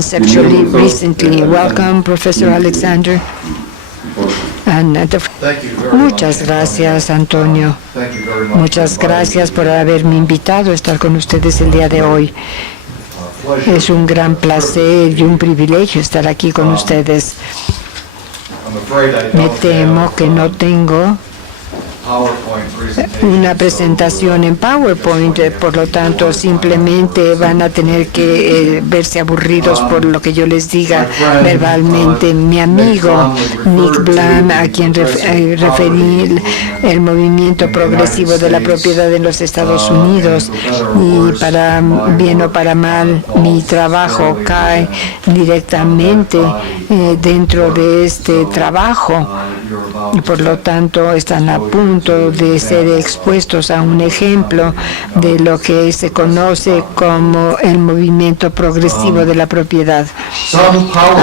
Sexually recently. Welcome, Professor Alexander. Muchas gracias, Antonio. Muchas gracias por haberme invitado a estar con ustedes el día de hoy. Es un gran placer y un privilegio estar aquí con ustedes. Me temo que no tengo una presentación en PowerPoint, por lo tanto simplemente van a tener que verse aburridos por lo que yo les diga verbalmente. Mi amigo Nick Bland, a quien referí el movimiento progresivo de la propiedad en los Estados Unidos, y para bien o para mal mi trabajo cae directamente dentro de este trabajo, y por lo tanto están a punto de ser expuestos a un ejemplo de lo que se conoce como el movimiento progresivo de la propiedad.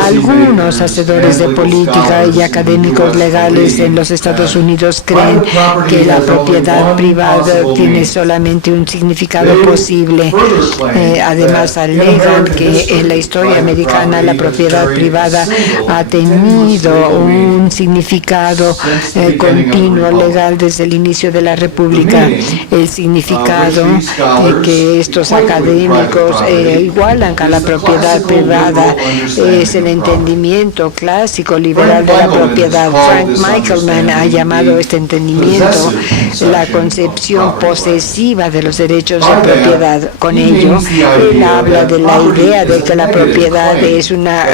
Algunos hacedores de política y académicos legales en los Estados Unidos creen que la propiedad privada tiene solamente un significado posible. Además, alegan que en la historia americana la propiedad privada ha tenido un significado continuo legal desde el inicio de la República. El significado que estos académicos igualan a la propiedad privada es el entendimiento clásico liberal de la propiedad. Frank Michelman ha llamado este entendimiento la concepción posesiva de los derechos de propiedad. Con ello, él habla de la idea de que la propiedad es una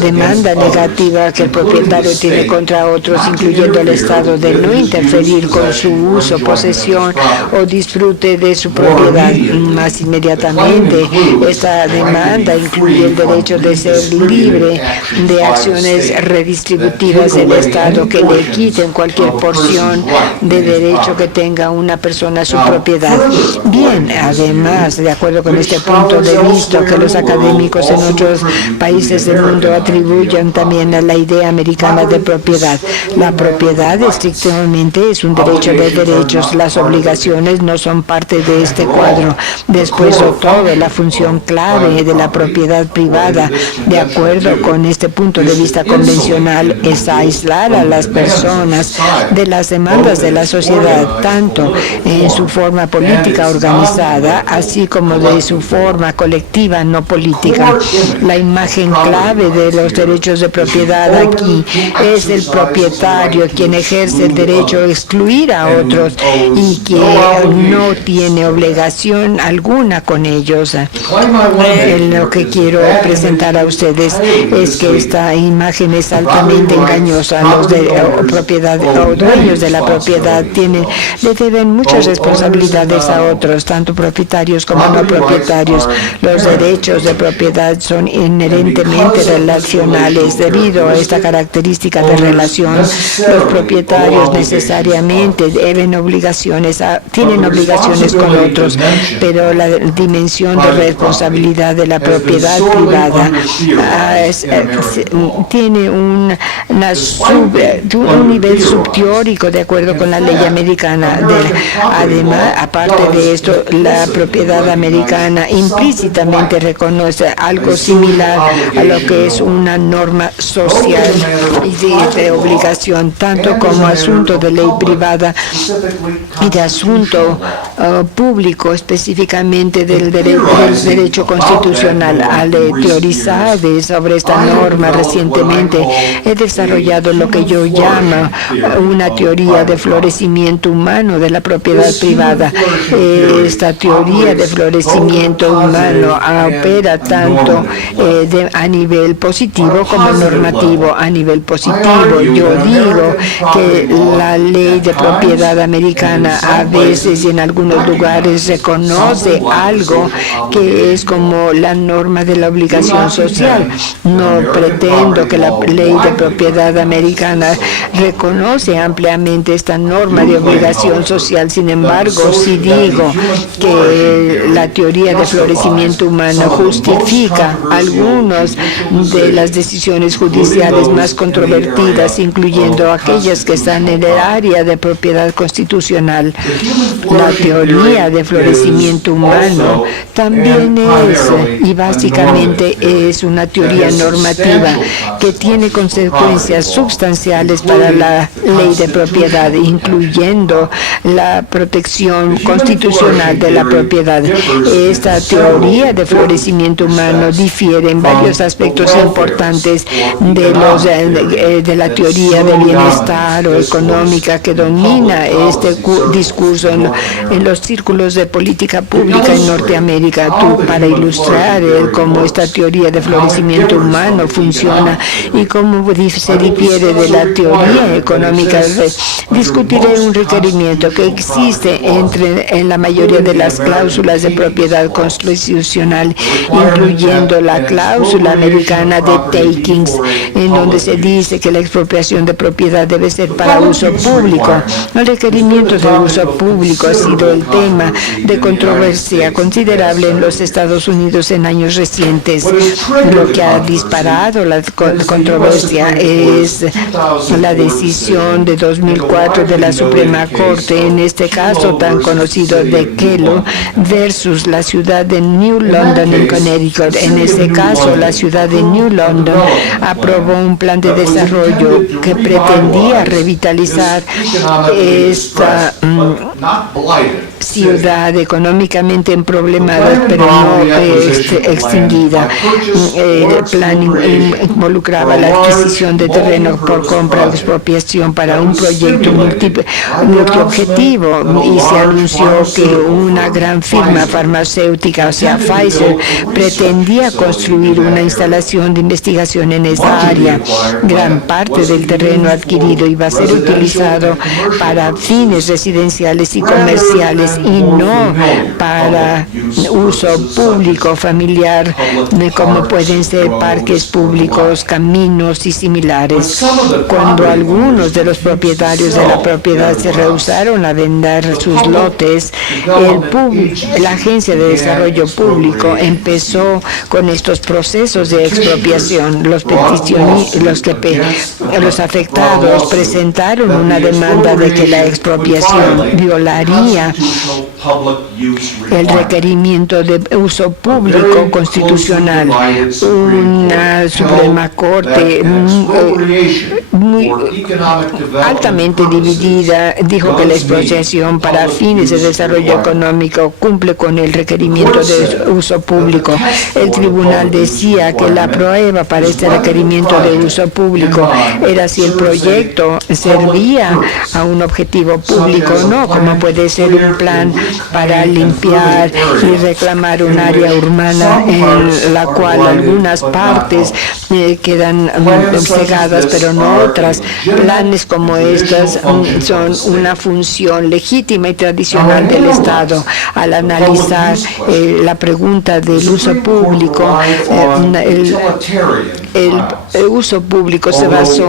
demanda negativa que el propietario tiene contra otros, incluyendo el Estado, de no interferir con su uso, posesión o disfrute de su propiedad. Más inmediatamente, esta demanda incluye el derecho de ser libre de acciones redistributivas del Estado que le quiten cualquier porción de derecho que tenga una persona a su propiedad. Bien, además, de acuerdo con este punto de vista que los académicos en otros países del mundo atribuyen también a la idea americana de propiedad. La propiedad estrictamente es un derecho de derechos. Las obligaciones no son parte de este cuadro. Después de todo, la función clave de la propiedad privada, de acuerdo con este punto de vista convencional, es aislar a las personas de las demandas de la sociedad, tanto en su forma política organizada, así como de su forma colectiva no política. La imagen clave de los derechos de propiedad aquí es el propietario, quien ejerce el derecho a excluir a otros y que no tiene obligación alguna con ellos. Lo que quiero presentar a ustedes es que esta imagen es altamente engañosa. Los dueños de la propiedad le deben muchas responsabilidades a otros, tanto propietarios como no propietarios. Los derechos de propiedad son inherentemente relacionales. Debido a esta característica de relación, los propietarios necesariamente tienen obligaciones con otros, pero la dimensión de responsabilidad de la propiedad privada tiene un nivel subteórico de acuerdo con la ley americana. Además, aparte de esto, la propiedad americana implícitamente reconoce algo similar a lo que es una norma social y de obligación, tanto como asunto de ley privada y de asunto público, específicamente del derecho constitucional. Al teorizar sobre esta norma recientemente, he desarrollado lo que yo llamo una teoría de florecimiento humano de la propiedad privada. Esta teoría de florecimiento humano opera tanto a nivel positivo como normativo. A nivel positivo, yo digo que la ley de propiedad americana a veces y en algunos lugares reconoce algo que es como la norma de la obligación social. No pretendo que la ley de propiedad americana reconoce ampliamente esta norma de obligación social. Sin embargo, sí digo que la teoría de florecimiento humano justifica algunas de las decisiones judiciales más controvertidas, incluyendo aquellas que están en el área de propiedad constitucional. La teoría de florecimiento humano también es, y básicamente es una teoría normativa que tiene consecuencias sustanciales para la ley de propiedad, incluyendo la protección constitucional de la propiedad. Esta teoría de florecimiento humano difiere en varios aspectos importantes de la teoría de bienestar o económica que domina este discurso en los círculos de política pública en Norteamérica. Para ilustrar cómo esta teoría de florecimiento humano funciona y cómo se difiere de la teoría económica, discutiré un requerimiento que existe en la mayoría de las cláusulas de propiedad constitucional, incluyendo la cláusula americana de takings, en donde se dice que la expropiación de propiedad debe ser para uso público. El requerimiento de uso público ha sido el tema de controversia considerable en los Estados Unidos en años recientes. Lo que ha disparado la controversia es la decisión de 2004 de la Suprema Corte, en este caso tan conocido de Kelo versus la ciudad de New London en Connecticut. En este caso, la ciudad de New London aprobó un plan de desarrollo que pretendía revitalizar esta ciudad económicamente problemada, pero no extinguida. El plan involucraba la adquisición de terreno por compra o expropiación para un proyecto multiobjetivo, y se anunció que una gran firma farmacéutica, o sea, Pfizer, pretendía construir una instalación de investigación en esa área. Gran parte del terreno adquirido iba a ser utilizado para fines residenciales y comerciales y no para uso público familiar, como pueden ser parques públicos, caminos y similares. Cuando algunos de los propietarios de la propiedad se rehusaron a vender sus lotes, la Agencia de Desarrollo Público empezó con estos procesos de expropiación. Los afectados presentaron una demanda de que la expropiación violaría el requerimiento de uso público constitucional. Una Suprema Corte muy altamente dividida dijo que la expropiación para fines de desarrollo económico cumple con el requerimiento de uso público. El tribunal decía que la prueba para este requerimiento de uso público era si el proyecto servía a un objetivo público o no, como puede ser un plan para limpiar y reclamar un área urbana en la cual algunas partes quedan cegadas, pero no otras. Planes como estos son una función legítima y tradicional del Estado. Al analizar la pregunta del uso público, el uso público se basó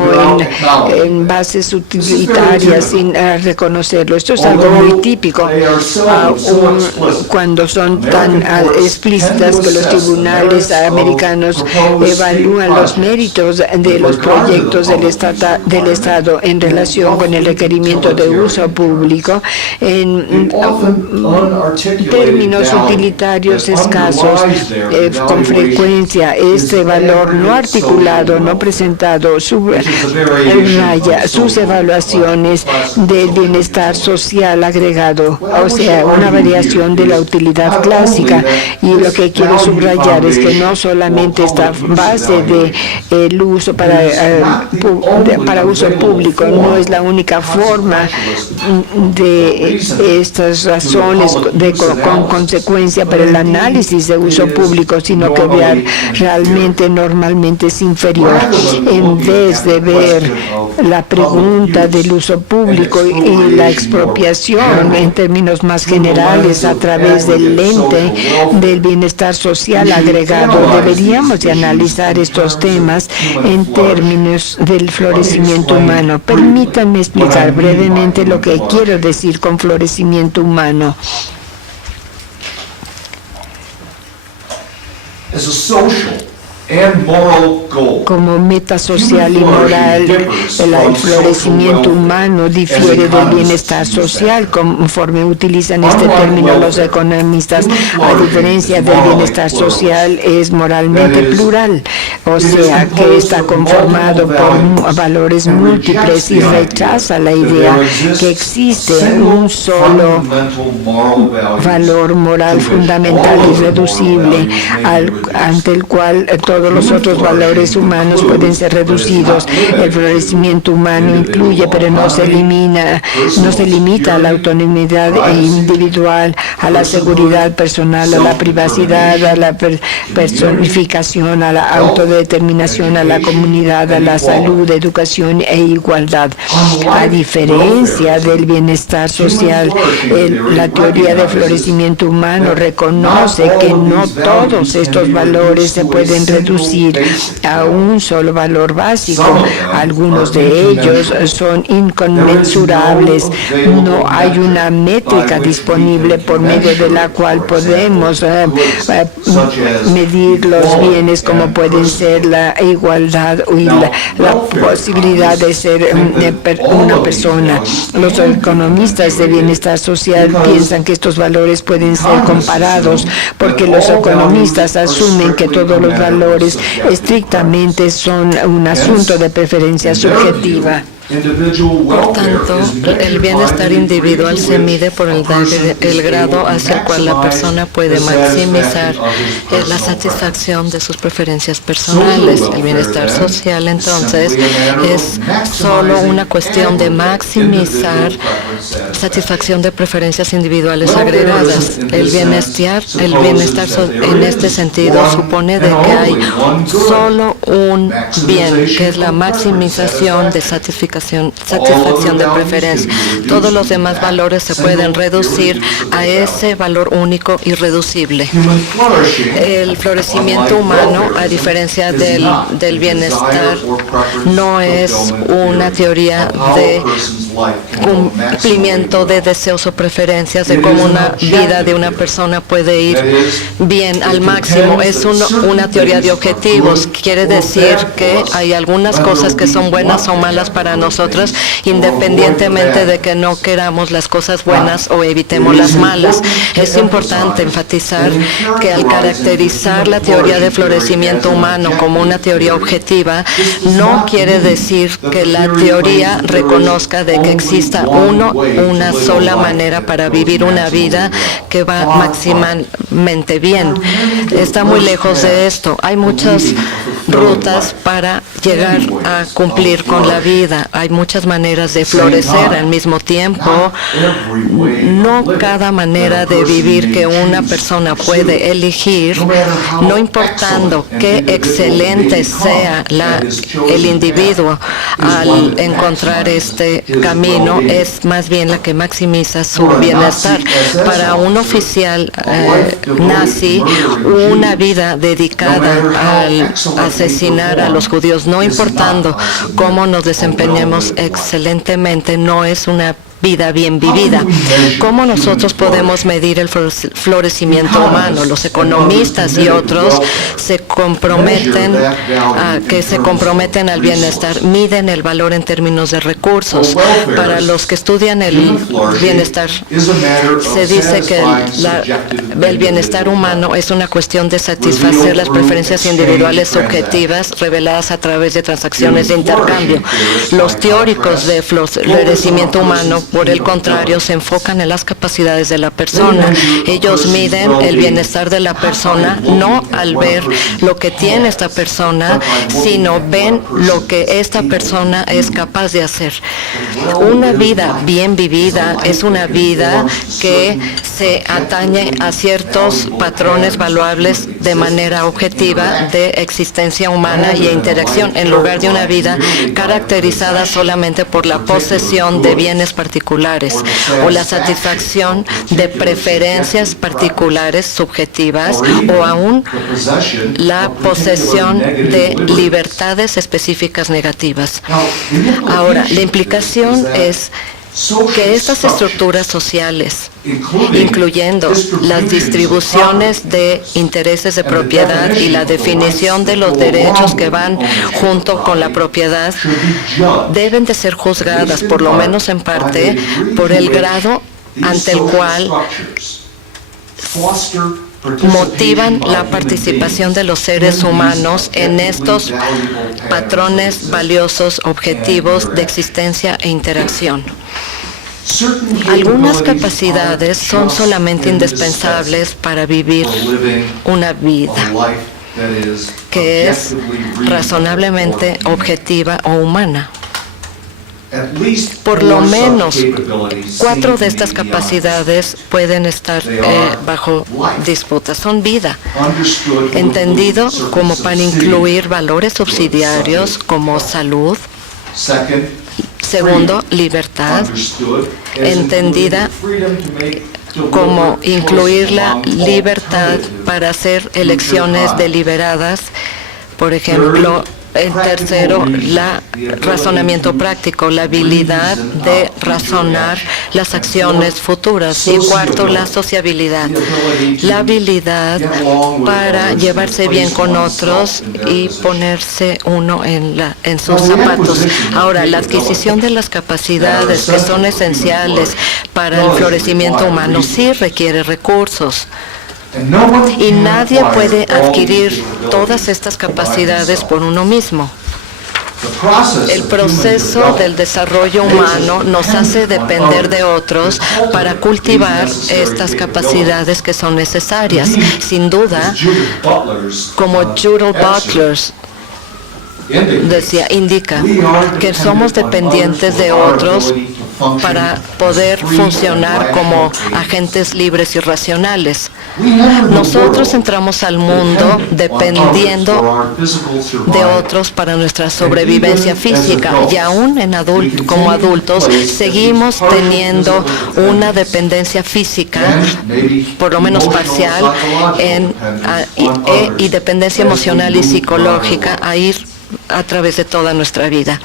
en bases utilitarias sin reconocerlo. Esto es algo muy típico, cuando son tan explícitas que los tribunales americanos evalúan los méritos de los proyectos del Estado en relación con el requerimiento de uso público en términos utilitarios escasos. Con frecuencia este valor no articulado, no presentado, subraya sus evaluaciones del bienestar social agregado, o sea, una variación de la utilidad clásica. Y lo que quiero subrayar es que no solamente esta base de el uso para uso público no es la única forma de estas razones con consecuencia para el análisis de uso público, sino que realmente normalmente es inferior. En vez de ver la pregunta del uso público y la expropiación en términos más generales a través del lente del bienestar social agregado, deberíamos de analizar estos temas en términos del florecimiento humano. Permítanme explicar brevemente lo que quiero decir con florecimiento humano. como meta social y moral. El florecimiento humano difiere del bienestar social, conforme utilizan este término los economistas. A diferencia del bienestar social, es moralmente plural, o sea que está conformado por valores múltiples y rechaza la idea que existe un solo valor moral fundamental y irreducible ante el cual todos los otros valores humanos pueden ser reducidos. El florecimiento humano incluye, pero no se limita a la autonomía individual, a la seguridad personal, a la privacidad, a la personificación, a la autodeterminación, a la comunidad, a la salud, educación e igualdad. A diferencia del bienestar social, la teoría de florecimiento humano reconoce que no todos estos valores se pueden reducir a un solo valor básico. Algunos de ellos son inconmensurables. No hay una métrica disponible por medio de la cual podemos medir los bienes, como pueden ser la igualdad y la posibilidad de ser una persona. Los economistas de bienestar social piensan que estos valores pueden ser comparados porque los economistas asumen que todos los valores estrictamente son un asunto de preferencia subjetiva. Por tanto, el bienestar individual se mide por el grado hacia el cual la persona puede maximizar la satisfacción de sus preferencias personales. El bienestar social, entonces, es solo una cuestión de maximizar satisfacción de preferencias individuales agregadas. El bienestar en este sentido supone de que hay solo un bien, que es la maximización de satisfacción de preferencia. Todos los demás valores se pueden reducir a ese valor único irreducible. El florecimiento humano, a diferencia del bienestar, no es una teoría de cumplimiento de deseos o preferencias, de cómo una vida de una persona puede ir bien al máximo. Es una teoría de objetivos. Quiere decir que hay algunas cosas que son buenas o malas para nosotros, independientemente de que no queramos las cosas buenas o evitemos las malas. Es importante enfatizar que al caracterizar la teoría de florecimiento humano como una teoría objetiva, no quiere decir que la teoría reconozca de que exista una sola manera para vivir una vida que va máximamente bien. Está muy lejos de esto. Hay muchas rutas para llegar a cumplir con la vida. Hay muchas maneras de florecer al mismo tiempo. No cada manera de vivir que una persona puede elegir, no importando qué excelente sea el individuo al encontrar este camino, es más bien la que maximiza su bienestar. Para un oficial nazi, una vida dedicada al asesinar a los judíos, no importando cómo nos desempeñemos excelentemente, no es una vida bien vivida. ¿Cómo nosotros podemos medir el florecimiento humano? Los economistas y otros se comprometen al bienestar, miden el valor en términos de recursos. Para los que estudian el bienestar, se dice que el bienestar humano es una cuestión de satisfacer las preferencias individuales subjetivas reveladas a través de transacciones de intercambio. Los teóricos de florecimiento humano, por el contrario, se enfocan en las capacidades de la persona. Ellos miden el bienestar de la persona no al ver lo que tiene esta persona, sino ven lo que esta persona es capaz de hacer. Una vida bien vivida es una vida que se atañe a ciertos patrones valuables de manera objetiva de existencia humana y interacción, en lugar de una vida caracterizada solamente por la posesión de bienes particulares o la satisfacción de preferencias particulares subjetivas o aún la posesión de libertades específicas negativas. Ahora, la implicación es que estas estructuras sociales, incluyendo las distribuciones de intereses de propiedad y la definición de los derechos que van junto con la propiedad, deben de ser juzgadas, por lo menos en parte, por el grado ante el cual motivan la participación de los seres humanos en estos patrones valiosos, objetivos de existencia e interacción. Algunas capacidades son solamente indispensables para vivir una vida que es razonablemente objetiva o humana. Por lo menos 4 de estas capacidades pueden estar bajo disputa. Son vida, entendido como para incluir valores subsidiarios como salud. Segundo, libertad, entendida como incluir la libertad para hacer elecciones deliberadas, por ejemplo. En tercero, el razonamiento práctico, la habilidad de razonar las acciones futuras. Y cuarto, la sociabilidad, la habilidad para llevarse bien con otros y ponerse uno en sus zapatos. Ahora, la adquisición de las capacidades que son esenciales para el florecimiento humano sí requiere recursos. Y nadie puede adquirir todas estas capacidades por uno mismo. El proceso del desarrollo humano nos hace depender de otros para cultivar estas capacidades que son necesarias. Sin duda, como Judith Butler indica que somos dependientes de otros para poder funcionar como agentes libres y racionales. Nosotros entramos al mundo dependiendo de otros para nuestra sobrevivencia física y aún como adultos seguimos teniendo una dependencia física, por lo menos parcial, y dependencia emocional y psicológica a ir a través de toda nuestra vida.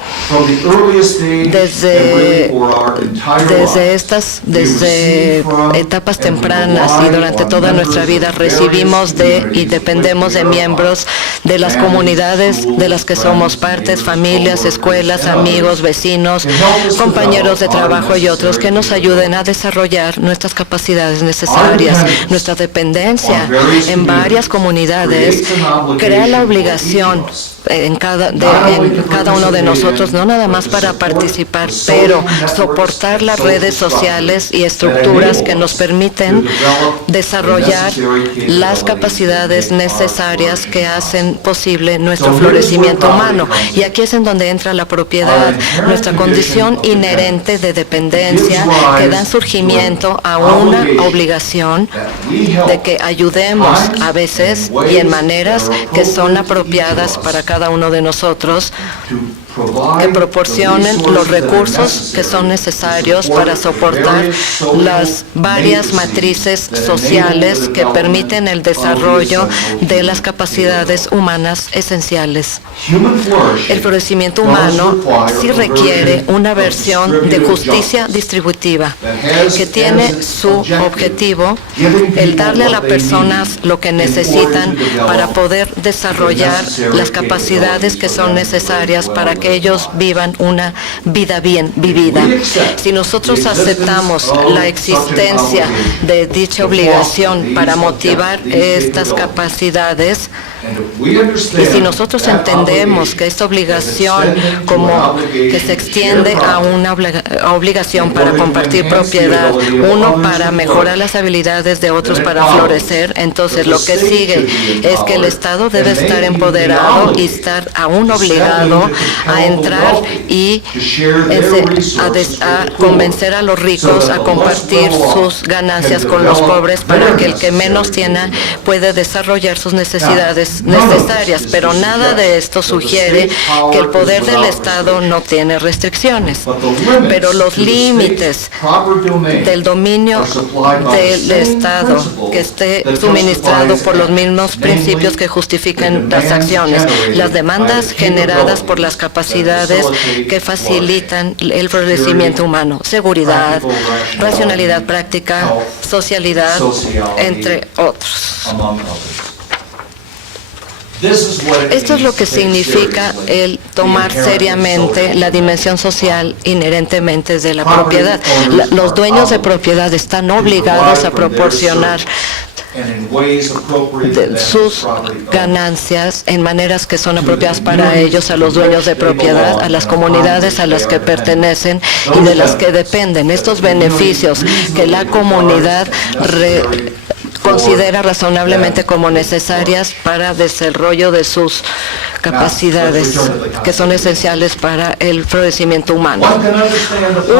Desde etapas tempranas y durante toda nuestra vida recibimos y dependemos de miembros de las comunidades de las que somos partes, familias, escuelas, amigos, vecinos, compañeros de trabajo y otros que nos ayuden a desarrollar nuestras capacidades necesarias. Nuestra dependencia en varias comunidades crea la obligación en cada uno de nosotros, no nada más para participar, pero soportar las redes sociales y estructuras que nos permiten desarrollar las capacidades necesarias que hacen posible nuestro florecimiento humano. Y aquí es en donde entra la propiedad, nuestra condición inherente de dependencia que da surgimiento a una obligación de que ayudemos a veces y en maneras que son apropiadas para cada uno de nosotros, que proporcionen los recursos que son necesarios para soportar las varias matrices sociales que permiten el desarrollo de las capacidades humanas esenciales. El florecimiento humano sí requiere una versión de justicia distributiva que tiene su objetivo el darle a las personas lo que necesitan para poder desarrollar las capacidades que son necesarias para que ellos vivan una vida bien vivida. Si nosotros aceptamos la existencia de dicha obligación para motivar estas capacidades, y si nosotros entendemos que esta obligación como que se extiende a una obligación para compartir propiedad, uno para mejorar las habilidades de otros para florecer, entonces lo que sigue es que el Estado debe estar empoderado y estar aún obligado a entrar y a convencer a los ricos a compartir sus ganancias con los pobres para que el que menos tiene pueda desarrollar sus necesidades necesarias, pero nada de esto sugiere que el poder del Estado no tiene restricciones, pero los límites del dominio del Estado que esté suministrado por los mismos principios que justifiquen las acciones, las demandas generadas por las capacidades capacidades que facilitan el florecimiento humano: seguridad, racionalidad práctica, socialidad, entre otros. Esto es lo que significa el tomar seriamente la dimensión social inherentemente de la propiedad. Los dueños de propiedad están obligados a proporcionar sus ganancias en maneras que son apropiadas para ellos, a los dueños de propiedad, a las comunidades a las que pertenecen y de las que dependen. Estos beneficios que la comunidad considera razonablemente como necesarias para el desarrollo de sus capacidades, que son esenciales para el florecimiento humano.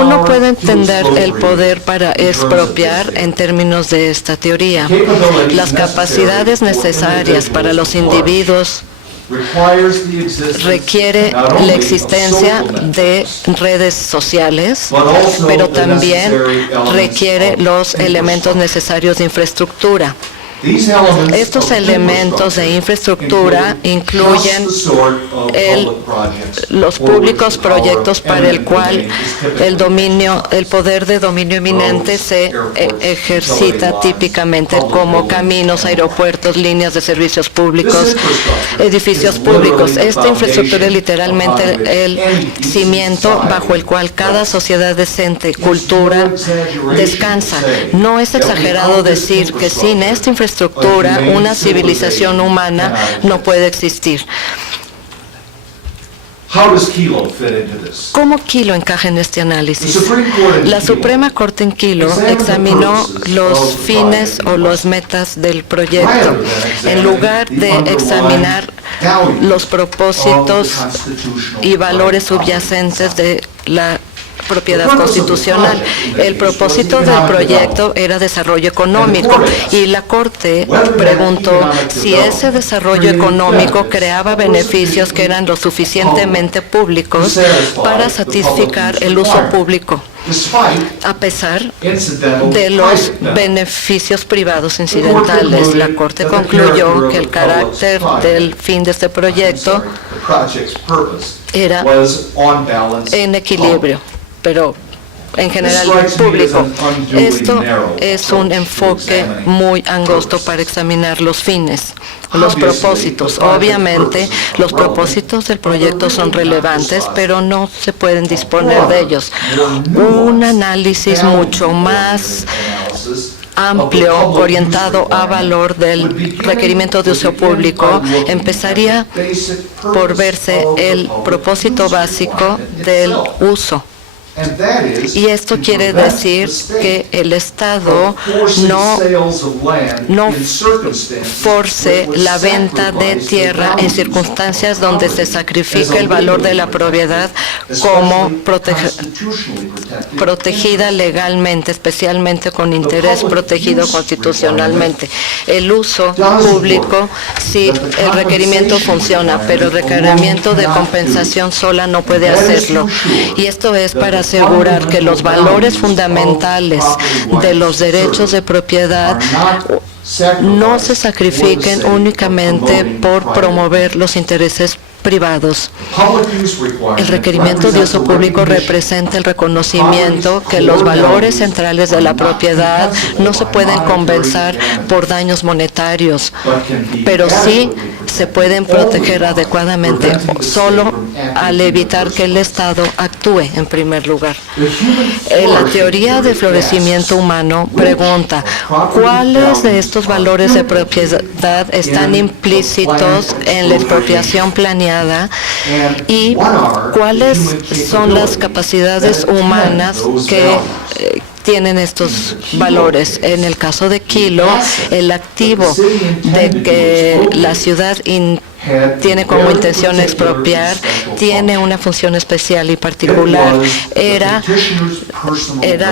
Uno puede entender el poder para expropiar en términos de esta teoría. Las capacidades necesarias para los individuos requiere la existencia de redes sociales, pero también requiere los elementos necesarios de infraestructura. Estos elementos de infraestructura incluyen los públicos proyectos para el cual el poder de dominio eminente se ejercita típicamente, como caminos, aeropuertos, líneas de servicios públicos, edificios públicos. Esta infraestructura es literalmente el cimiento bajo el cual cada sociedad decente, cultura, descansa. No es exagerado decir que sin esta infraestructura una civilización humana no puede existir. ¿Cómo Kilo encaja en este análisis? La Suprema Corte en Kilo examinó los fines o las metas del proyecto, en lugar de examinar los propósitos y valores subyacentes de la propiedad constitucional. El propósito del proyecto era desarrollo económico y la Corte preguntó si ese desarrollo económico creaba beneficios que eran lo suficientemente públicos para satisfacer el uso público, a pesar de los beneficios privados incidentales. La Corte concluyó que el carácter del fin de este proyecto era en equilibrio, pero en general público. Esto es un enfoque muy angosto para examinar los fines, los propósitos. Obviamente, los propósitos del proyecto son relevantes, pero no se pueden disponer de ellos. Un análisis mucho más amplio, orientado a valor del requerimiento de uso público, empezaría por verse el propósito básico del uso. Y esto quiere decir que el Estado no force la venta de tierra en circunstancias donde se sacrifica el valor de la propiedad como protegida legalmente, especialmente con interés protegido constitucionalmente. El uso público, sí, el requerimiento funciona, pero el requerimiento de compensación sola no puede hacerlo. Y esto es para asegurar que los valores fundamentales de los derechos de propiedad no se sacrifiquen únicamente por promover los intereses privados. El requerimiento de uso público representa el reconocimiento que los valores centrales de la propiedad no se pueden compensar por daños monetarios, pero sí se pueden proteger adecuadamente solo al evitar que el Estado actúe en primer lugar. La teoría de florecimiento humano pregunta, ¿cuáles de estos valores de propiedad están implícitos en la expropiación planeada y cuáles son las capacidades humanas que tienen estos valores? En el caso de Kilo, el activo de que la ciudad tiene como intención expropiar tiene una función especial y particular. Era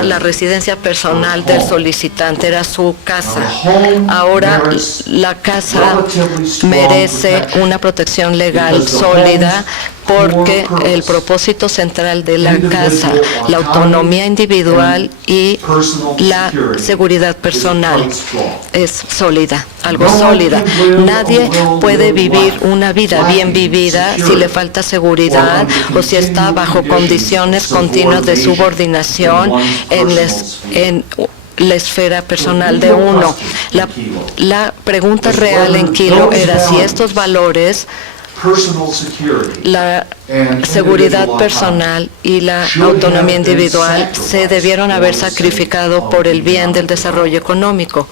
la residencia personal del solicitante, era su casa. Ahora la casa merece una protección legal sólida porque el propósito central de la casa, la autonomía individual y la seguridad personal es sólida, algo sólida. Nadie puede vivir una vida bien vivida si le falta seguridad o si está bajo condiciones continuas de subordinación en la esfera personal de uno. La pregunta real en Kilo era si estos valores, la seguridad personal y la autonomía individual, se debieron haber sacrificado por el bien del desarrollo económico.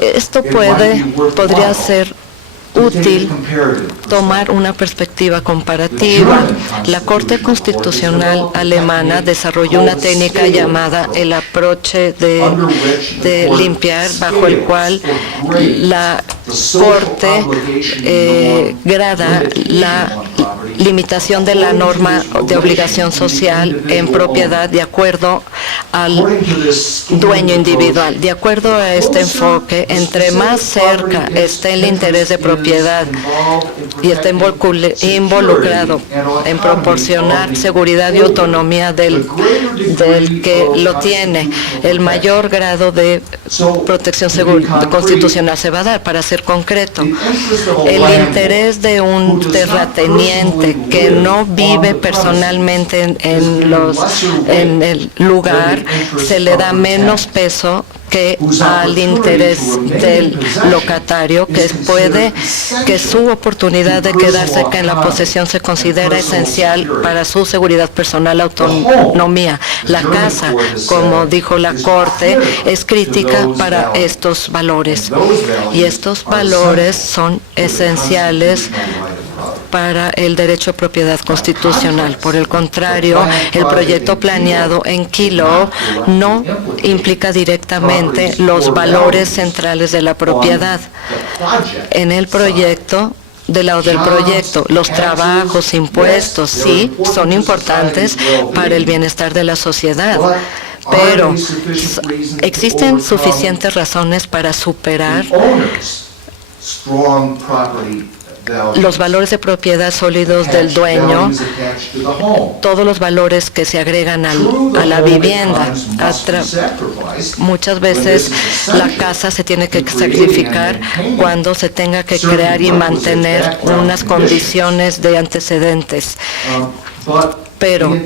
Esto podría ser útil tomar una perspectiva comparativa. La Corte Constitucional alemana desarrolló una técnica llamada el approche de limpiar, bajo el cual la Corte grada la limitación de la norma de obligación social en propiedad de acuerdo al dueño individual. De acuerdo a este enfoque, entre más cerca esté el interés de propiedad y esté involucrado en proporcionar seguridad y autonomía del que lo tiene, el mayor grado de protección constitucional se va a dar. Para ser concreto, el interés de un terrateniente que no vive personalmente en el lugar se le da menos peso que al interés del locatario, que su oportunidad de quedarse en la posesión se considera esencial para su seguridad personal, autonomía. La casa, como dijo la Corte, es crítica para estos valores, y estos valores son esenciales para el derecho a propiedad constitucional. Por el contrario, el proyecto planeado en Kilo no implica directamente los valores centrales de la propiedad. En el proyecto, del lado del proyecto, los trabajos, impuestos, sí, son importantes para el bienestar de la sociedad, pero existen suficientes razones para superar los valores de propiedad sólidos del dueño, todos los valores que se agregan a la vivienda. Muchas veces la casa se tiene que sacrificar cuando se tenga que crear y mantener unas condiciones de antecedentes. Pero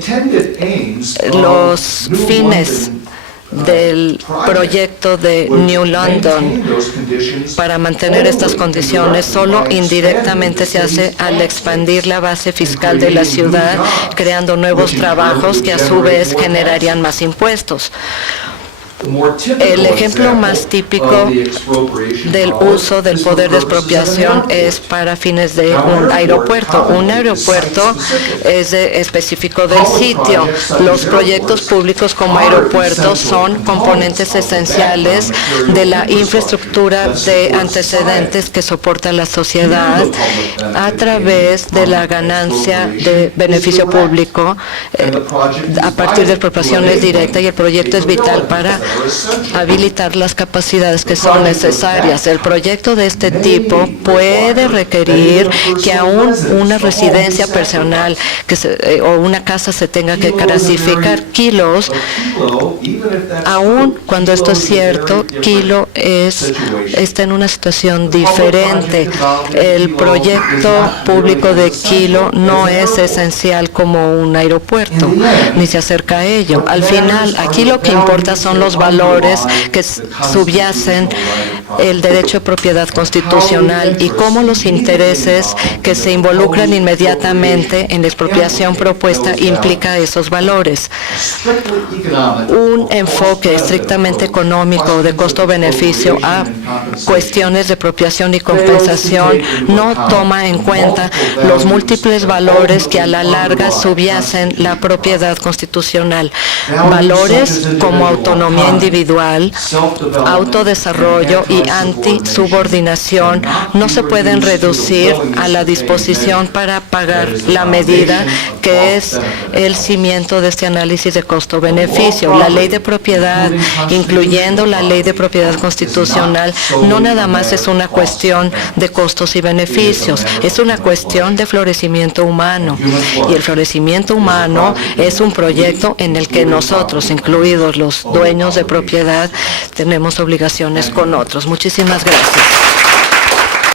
los fines del proyecto de New London para mantener estas condiciones solo indirectamente se hace al expandir la base fiscal de la ciudad, creando nuevos trabajos que a su vez generarían más impuestos. El ejemplo más típico del uso del poder de expropiación es para fines de un aeropuerto. Un aeropuerto es específico del sitio. Los proyectos públicos como aeropuertos son componentes esenciales de la infraestructura de antecedentes que soporta la sociedad a través de la ganancia de beneficio público a partir de expropiaciones directas, y el proyecto es vital para habilitar las capacidades que son necesarias. El proyecto de este tipo puede requerir que aún una residencia personal o una casa se tenga que clasificar. Kilos, aún cuando esto es cierto, Kilo está en una situación diferente. El proyecto público de Kilo no es esencial como un aeropuerto, ni se acerca a ello. Al final, aquí lo que importa son los valores que subyacen el derecho de propiedad constitucional y cómo los intereses que se involucran inmediatamente en la expropiación propuesta implica esos valores. Un enfoque estrictamente económico de costo-beneficio a cuestiones de expropiación y compensación no toma en cuenta los múltiples valores que a la larga subyacen la propiedad constitucional. Valores como autonomía individual, autodesarrollo y antisubordinación no se pueden reducir a la disposición para pagar la medida que es el cimiento de este análisis de costo-beneficio. La ley de propiedad, incluyendo la ley de propiedad constitucional, no nada más es una cuestión de costos y beneficios, es una cuestión de florecimiento humano. Y el florecimiento humano es un proyecto en el que nosotros, incluidos los dueños de propiedad, tenemos obligaciones con otros. Muchísimas gracias.